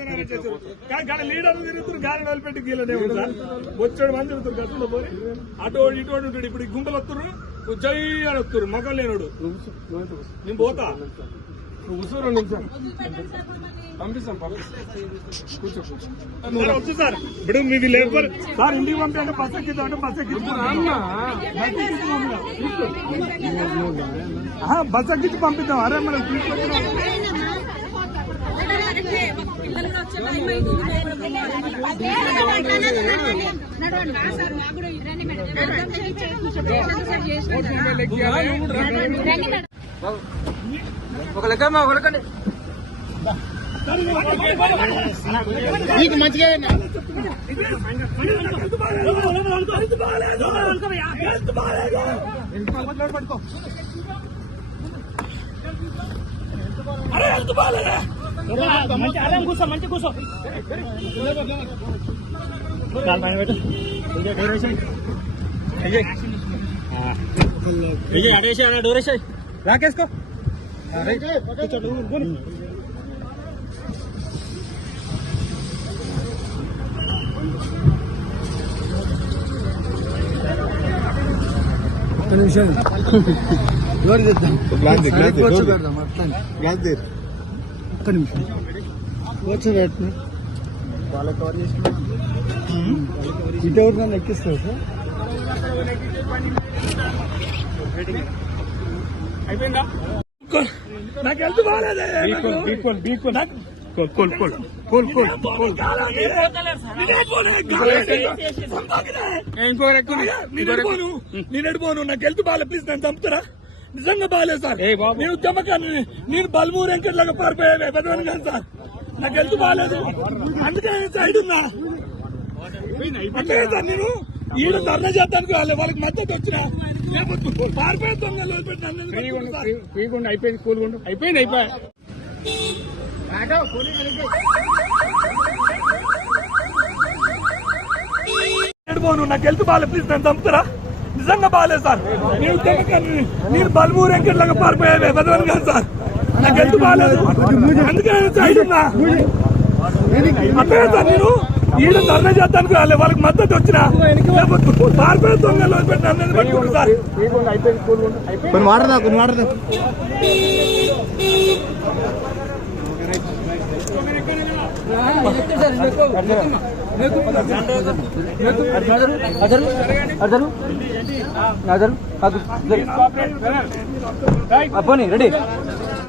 రాజధాని చేశారు. కానీ కానీ లీడర్లు తిరుగుతారు గాలి వదిలిపెట్టి గీలనే సార్. వచ్చాడు మంది తిరుగుతారు గతంలో పోయి అటు ఇటు ఉంటాడు. ఇప్పుడు ఈ గుంటలు వస్తున్నారు జై అని వస్తున్నారు మగం లేనుడు. నేను పోతా. ఉసూరు నిమిషం పంపిస్తాం కూర్చో కూర్చో సార్ వచ్చు సార్. ఇప్పుడు మీ లేబర్ సార్ ఇంటికి పంపించండి బస్ ఎక్కిద్దాం అంటే బస్ ఎక్కిద్దాం బస్ ఎక్కించి పంపిద్దాం. అరే మనం తీసుకొచ్చిన ఒక లెక్క ఒక లెక్కండి నీకు మంచిగా కూర్చో మంచి కూర్చో రాకేసుకో ఒక్క నిమిషం ఎవరు చేద్దాం కూర్చోబెడదాం అట్లా ఒక్క నిమిషం. కూర్చోబెట్టిన వాళ్ళ కవర్ చేసి ఇటు ఎవరు నన్ను ఎక్కిస్తారు సార్? అయిపోయిందా? నాకు హెల్త్ బాగాలేదే. కోల్ కోల్ కోల్. కోల్ కోల్ ఇంకొక లెక్క నేను ఎడిపోను నేను నాకు హెల్త్ బాగాలే ప్లీజ్ నన్ను చంపుతారా? నిజంగా బాగాలేదు సార్. నేను ఉద్యమకాన్ని నేను బల్మూరు వెంకట్లాగా పారిపోయాను పెద్దవాడిని కాదు సార్. నాకు హెల్త్ బాగాలేదు. అందుకే నేను సైడ్ ఉన్నా. అంతే సార్ నేను ఈడ ధర్నా చేస్తానికి వాళ్ళ వాళ్ళకి మద్దతు వచ్చిన. లేకపోతే పారిపోయే దొంగలు అయిపోయింది కూల్గుండు అయిపోయింది అయిపోయి. నాకు హెల్త్ బాగాలేదు ప్లీజ్ నన్ను చంపుతారా? నిజంగా బాగాలేదు సార్. నేను నేను బల్మూరు వెంకట్లాగా పారిపోయాను పెద్దవాడిని కాదు సార్. నాకు హెల్త్ బాగాలేదు. అందుకే నేను సైడ్ ఉన్నా. అంతే సార్ నేను ఈడ ధర్నా చేస్తానికి వాళ్ళ వాళ్ళకి మద్దతు వచ్చిన. పారిపోయే దొంగలు నన్ను పట్టుకుంటారు సార్? అయిపోయింది కొన్ని వాడదా కొన్ని వాడదా పోనీ రెడీ